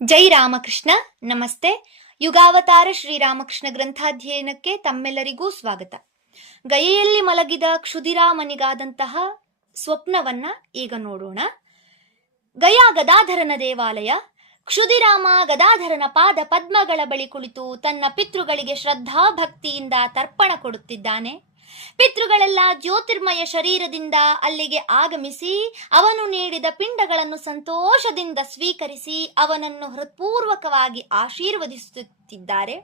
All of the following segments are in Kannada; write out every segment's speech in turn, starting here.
ಜೈ ರಾಮಕೃಷ್ಣ. ನಮಸ್ತೆ. ಯುಗಾವತಾರ ಶ್ರೀರಾಮಕೃಷ್ಣ ಗ್ರಂಥಾಧ್ಯಯನಕ್ಕೆ ತಮ್ಮೆಲ್ಲರಿಗೂ ಸ್ವಾಗತ. ಗಯೆಯಲ್ಲಿ ಮಲಗಿದ ಕ್ಷುದಿರಾಮನಿಗಾದಂತಹ ಸ್ವಪ್ನವನ್ನ ಈಗ ನೋಡೋಣ. ಗಯಾ ಗದಾಧರನ ದೇವಾಲಯ. ಕ್ಷುದಿರಾಮ ಗದಾಧರನ ಪಾದ ಪದ್ಮಗಳ ಬಳಿ ಕುಳಿತು ತನ್ನ ಪಿತೃಗಳಿಗೆ ಶ್ರದ್ಧಾ ಭಕ್ತಿಯಿಂದ ತರ್ಪಣ ಕೊಡುತ್ತಿದ್ದಾನೆ. ಪಿತೃಗಳೆಲ್ಲ ಜ್ಯೋತಿರ್ಮಯ ಶರೀರದಿಂದ ಅಲ್ಲಿಗೆ ಆಗಮಿಸಿ ಅವನು ನೀಡಿದ ಪಿಂಡಗಳನ್ನು ಸಂತೋಷದಿಂದ ಸ್ವೀಕರಿಸಿ ಅವನನ್ನು ಹೃತ್ಪೂರ್ವಕವಾಗಿ ಆಶೀರ್ವದಿಸುತ್ತಿದ್ದಾರೆ.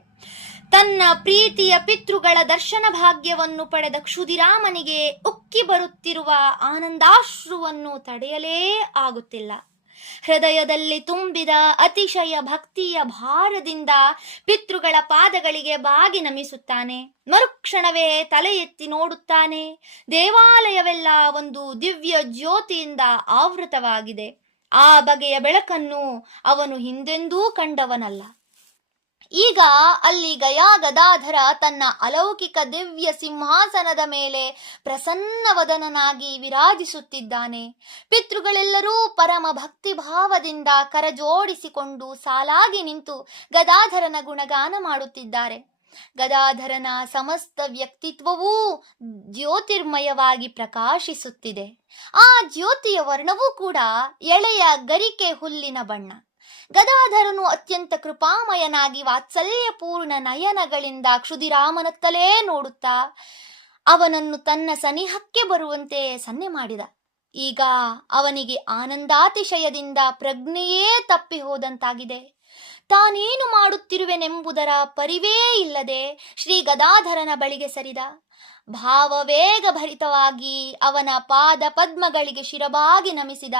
ತನ್ನ ಪ್ರೀತಿಯ ಪಿತೃಗಳ ದರ್ಶನ ಭಾಗ್ಯವನ್ನು ಪಡೆದ ಕ್ಷುದಿರಾಮನಿಗೆ ಉಕ್ಕಿ ಬರುತ್ತಿರುವ ಆನಂದಾಶ್ರುವನ್ನು ತಡೆಯಲೇ ಆಗುತ್ತಿಲ್ಲ. ಹೃದಯದಲ್ಲಿ ತುಂಬಿದ ಅತಿಶಯ ಭಕ್ತಿಯ ಭಾರದಿಂದ ಪಿತೃಗಳ ಪಾದಗಳಿಗೆ ಬಾಗಿ ನಮಿಸುತ್ತಾನೆ. ಮರುಕ್ಷಣವೇ ತಲೆ ಎತ್ತಿ ನೋಡುತ್ತಾನೆ. ದೇವಾಲಯವೆಲ್ಲ ಒಂದು ದಿವ್ಯ ಜ್ಯೋತಿಯಿಂದ ಆವೃತವಾಗಿದೆ. ಆ ಬಗೆಯ ಬೆಳಕನ್ನು ಅವನು ಹಿಂದೆಂದೂ ಕಂಡವನಲ್ಲ. ಈಗ ಅಲ್ಲಿ ಗಯಾ ಗದಾಧರ ತನ್ನ ಅಲೌಕಿಕ ದಿವ್ಯ ಸಿಂಹಾಸನದ ಮೇಲೆ ಪ್ರಸನ್ನವದನನಾಗಿ ವಿರಾಜಿಸುತ್ತಿದ್ದಾನೆ. ಪಿತೃಗಳೆಲ್ಲರೂ ಪರಮ ಭಕ್ತಿ ಭಾವದಿಂದ ಕರಜೋಡಿಸಿಕೊಂಡು ಸಾಲಾಗಿ ನಿಂತು ಗದಾಧರನ ಗುಣಗಾನ ಮಾಡುತ್ತಿದ್ದಾರೆ. ಗದಾಧರನ ಸಮಸ್ತ ವ್ಯಕ್ತಿತ್ವವೂ ಜ್ಯೋತಿರ್ಮಯವಾಗಿ ಪ್ರಕಾಶಿಸುತ್ತಿದೆ. ಆ ಜ್ಯೋತಿಯ ವರ್ಣವೂ ಕೂಡ ಎಳೆಯ ಗರಿಕೆ ಹುಲ್ಲಿನ ಬಣ್ಣ. ಗದಾಧರನು ಅತ್ಯಂತ ಕೃಪಾಮಯನಾಗಿ ವಾತ್ಸಲ್ಯಪೂರ್ಣ ನಯನಗಳಿಂದ ಕ್ಷುದಿರಾಮನತ್ತಲೇ ನೋಡುತ್ತಾ ಅವನನ್ನು ತನ್ನ ಸನಿಹಕ್ಕೆ ಬರುವಂತೆ ಸನ್ನೆ ಮಾಡಿದ. ಈಗ ಅವನಿಗೆ ಆನಂದಾತಿಶಯದಿಂದ ಪ್ರಜ್ಞೆಯೇ ತಪ್ಪಿ ಹೋದಂತಾಗಿದೆ. ತಾನೇನು ಮಾಡುತ್ತಿರುವೆನೆಂಬುದರ ಪರಿವೇ ಇಲ್ಲದೆ ಶ್ರೀ ಗದಾಧರನ ಬಳಿಗೆ ಸರಿದ. ಭಾವವೇಗ ಭರಿತವಾಗಿ ಅವನ ಪಾದ ಪದ್ಮಗಳಿಗೆ ಶಿರಬಾಗಿ ನಮಿಸಿದ.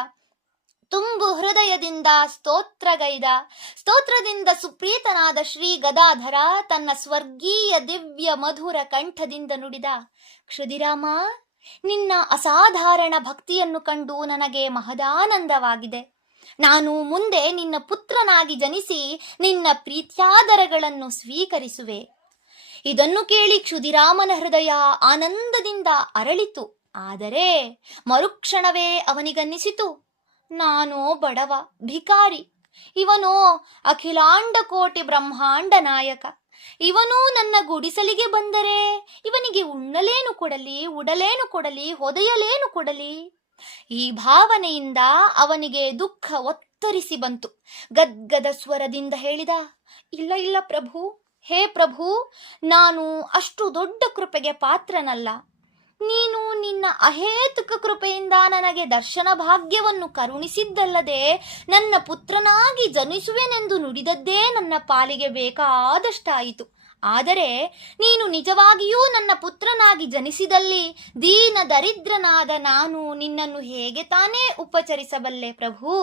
ತುಂಬು ಹೃದಯದಿಂದ ಸ್ತೋತ್ರದಿಂದ ಸುಪ್ರೀತನಾದ ಶ್ರೀ ಗದಾಧರ ತನ್ನ ಸ್ವರ್ಗೀಯ ದಿವ್ಯ ಮಧುರ ಕಂಠದಿಂದ ನುಡಿದ, ಕ್ಷುದಿರಾಮ, ನಿನ್ನ ಅಸಾಧಾರಣ ಭಕ್ತಿಯನ್ನು ಕಂಡು ನನಗೆ ಮಹದಾನಂದವಾಗಿದೆ. ನಾನು ಮುಂದೆ ನಿನ್ನ ಪುತ್ರನಾಗಿ ಜನಿಸಿ ನಿನ್ನ ಪ್ರೀತ್ಯಾದರಗಳನ್ನು ಸ್ವೀಕರಿಸುವೆ. ಇದನ್ನು ಕೇಳಿ ಕ್ಷುದಿರಾಮನ ಹೃದಯ ಆನಂದದಿಂದ ಅರಳಿತು. ಆದರೆ ಮರುಕ್ಷಣವೇ ಅವನಿಗನ್ನಿಸಿತು, ನಾನು ಬಡವ ಭಿಕಾರಿ, ಇವನು ಅಖಿಲಾಂಡ ಕೋಟಿ ಬ್ರಹ್ಮಾಂಡ ನಾಯಕ. ಇವನು ನನ್ನ ಗುಡಿಸಲಿಗೆ ಬಂದರೆ ಇವನಿಗೆ ಉಣ್ಣಲೇನು ಕೊಡಲಿ, ಉಡಲೇನು ಕೊಡಲಿ, ಹೊದೆಯಲೇನು ಕೊಡಲಿ? ಈ ಭಾವನೆಯಿಂದ ಅವನಿಗೆ ದುಃಖ ಒತ್ತರಿಸಿ ಬಂತು. ಗದ್ಗದ ಸ್ವರದಿಂದ ಹೇಳಿದ, ಇಲ್ಲ ಇಲ್ಲ ಪ್ರಭು, ಹೇ ಪ್ರಭು, ನಾನು ಅಷ್ಟು ದೊಡ್ಡ ಕೃಪೆಗೆ ಪಾತ್ರನಲ್ಲ. ನೀನು ನಿನ್ನ ಅಹೇತುಕ ಕೃಪೆಯಿಂದ ನನಗೆ ದರ್ಶನ ಭಾಗ್ಯವನ್ನು ಕರುಣಿಸಿದ್ದಲ್ಲದೆ ನನ್ನ ಪುತ್ರನಾಗಿ ಜನಿಸುವೆನೆಂದು ನುಡಿದದ್ದೇ ನನ್ನ ಪಾಲಿಗೆ ಬೇಕಾದಷ್ಟಾಯಿತು. ಆದರೆ ನೀನು ನಿಜವಾಗಿಯೂ ನನ್ನ ಪುತ್ರನಾಗಿ ಜನಿಸಿದಲ್ಲಿ ದೀನ ದರಿದ್ರನಾದ ನಾನು ನಿನ್ನನ್ನು ಹೇಗೆ ತಾನೇ ಉಪಚರಿಸಬಲ್ಲೆ ಪ್ರಭು?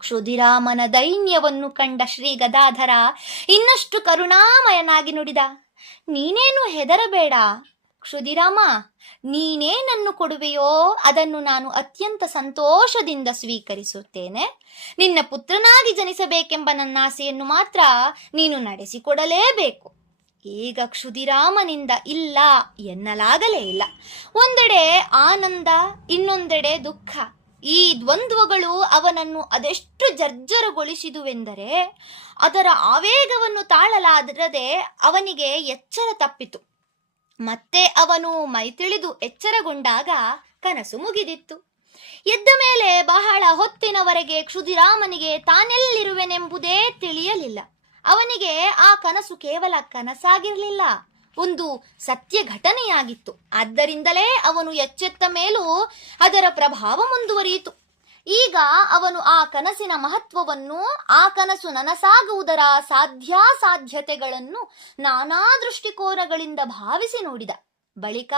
ಕ್ಷುದಿರಾಮನ ದೈನ್ಯವನ್ನು ಕಂಡ ಶ್ರೀ ಗದಾಧರ ಇನ್ನಷ್ಟು ಕರುಣಾಮಯನಾಗಿ ನುಡಿದ, ನೀನೇನು ಹೆದರಬೇಡ ಕ್ಷುದಿರಾಮ, ನೀನೇನನ್ನು ಕೊಡುವೆಯೋ ಅದನ್ನು ನಾನು ಅತ್ಯಂತ ಸಂತೋಷದಿಂದ ಸ್ವೀಕರಿಸುತ್ತೇನೆ. ನಿನ್ನ ಪುತ್ರನಾಗಿ ಜನಿಸಬೇಕೆಂಬ ನನ್ನ ಆಸೆಯನ್ನು ಮಾತ್ರ ನೀನು ನಡೆಸಿಕೊಡಲೇಬೇಕು. ಈಗ ಕ್ಷುದಿರಾಮನಿಂದ ಇಲ್ಲ ಎನ್ನಲಾಗಲೇ ಇಲ್ಲ. ಒಂದೆಡೆ ಆನಂದ, ಇನ್ನೊಂದೆಡೆ ದುಃಖ. ಈ ದ್ವಂದ್ವಗಳು ಅವನನ್ನು ಅದೆಷ್ಟು ಜರ್ಜರಗೊಳಿಸಿದುವೆಂದರೆ ಅದರ ಆವೇಗವನ್ನು ತಾಳಲಾರದೆ ಅವನಿಗೆ ಎಚ್ಚರ ತಪ್ಪಿತು. ಮತ್ತೆ ಅವನು ಮೈತಿಳಿದು ಎಚ್ಚರಗೊಂಡಾಗ ಕನಸು ಮುಗಿದಿತ್ತು. ಎದ್ದ ಮೇಲೆ ಬಹಳ ಹೊತ್ತಿನವರೆಗೆ ಕ್ಷುದಿರಾಮನಿಗೆ ತಾನೆಲ್ಲಿರುವೆನೆಂಬುದೇ ತಿಳಿಯಲಿಲ್ಲ. ಅವನಿಗೆ ಆ ಕನಸು ಕೇವಲ ಕನಸಾಗಿರಲಿಲ್ಲ, ಒಂದು ಸತ್ಯ ಘಟನೆಯಾಗಿತ್ತು. ಆದ್ದರಿಂದಲೇ ಅವನು ಎಚ್ಚೆತ್ತ ಮೇಲೂ ಅದರ ಪ್ರಭಾವ ಮುಂದುವರಿಯಿತು. ಈಗ ಅವನು ಆ ಕನಸಿನ ಮಹತ್ವವನ್ನು, ಆ ಕನಸು ನನಸಾಗುವುದರ ಸಾಧ್ಯಾಸಾಧ್ಯತೆಗಳನ್ನು ನಾನಾ ದೃಷ್ಟಿಕೋನಗಳಿಂದ ಭಾವಿಸಿ ನೋಡಿದ. ಬಳಿಕ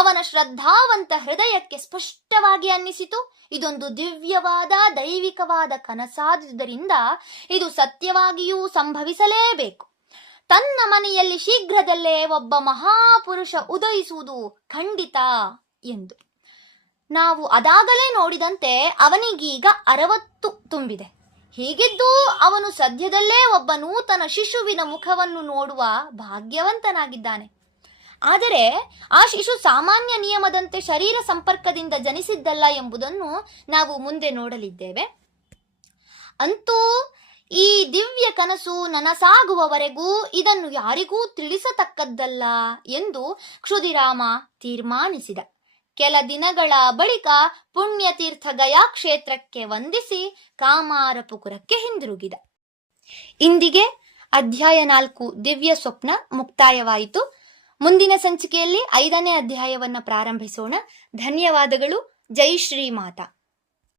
ಅವನ ಶ್ರದ್ಧಾವಂತ ಹೃದಯಕ್ಕೆ ಸ್ಪಷ್ಟವಾಗಿ ಅನ್ನಿಸಿತು, ಇದೊಂದು ದಿವ್ಯವಾದ ದೈವಿಕವಾದ ಕನಸಾದುದರಿಂದ ಇದು ಸತ್ಯವಾಗಿಯೂ ಸಂಭವಿಸಲೇಬೇಕು. ತನ್ನ ಮನೆಯಲ್ಲಿ ಶೀಘ್ರದಲ್ಲೇ ಒಬ್ಬ ಮಹಾಪುರುಷ ಉದಯಿಸುವುದು ಖಂಡಿತ ಎಂದು. ನಾವು ಅದಾಗಲೇ ನೋಡಿದಂತೆ ಅವನಿಗೀಗ 60 ತುಂಬಿದೆ. ಹೀಗಿದ್ದೂ ಅವನು ಸದ್ಯದಲ್ಲೇ ಒಬ್ಬ ನೂತನ ಶಿಶುವಿನ ಮುಖವನ್ನು ನೋಡುವ ಭಾಗ್ಯವಂತನಾಗಿದ್ದಾನೆ. ಆದರೆ ಆ ಶಿಶು ಸಾಮಾನ್ಯ ನಿಯಮದಂತೆ ಶರೀರ ಸಂಪರ್ಕದಿಂದ ಜನಿಸಿದ್ದಲ್ಲ ಎಂಬುದನ್ನು ನಾವು ಮುಂದೆ ನೋಡಲಿದ್ದೇವೆ. ಅಂತೂ ಈ ದಿವ್ಯ ಕನಸು ನನಸಾಗುವವರೆಗೂ ಇದನ್ನು ಯಾರಿಗೂ ತಿಳಿಸತಕ್ಕದ್ದಲ್ಲ ಎಂದು ಕ್ಷುದಿರಾಮ ತೀರ್ಮಾನಿಸಿದ. ಕೆಲ ದಿನಗಳ ಬಳಿಕ ಪುಣ್ಯತೀರ್ಥ ಗಯಾ ಕ್ಷೇತ್ರಕ್ಕೆ ವಂದಿಸಿ ಕಾಮಾರಪುಕುರಕ್ಕೆ ಹಿಂದಿರುಗಿದ. ಇಂದಿಗೆ ಅಧ್ಯಾಯ 4 ದಿವ್ಯ ಸ್ವಪ್ನ ಮುಕ್ತಾಯವಾಯಿತು. ಮುಂದಿನ ಸಂಚಿಕೆಯಲ್ಲಿ 5ನೇ ಅಧ್ಯಾಯವನ್ನು ಪ್ರಾರಂಭಿಸೋಣ. ಧನ್ಯವಾದಗಳು. ಜೈ ಶ್ರೀಮಾತಾ.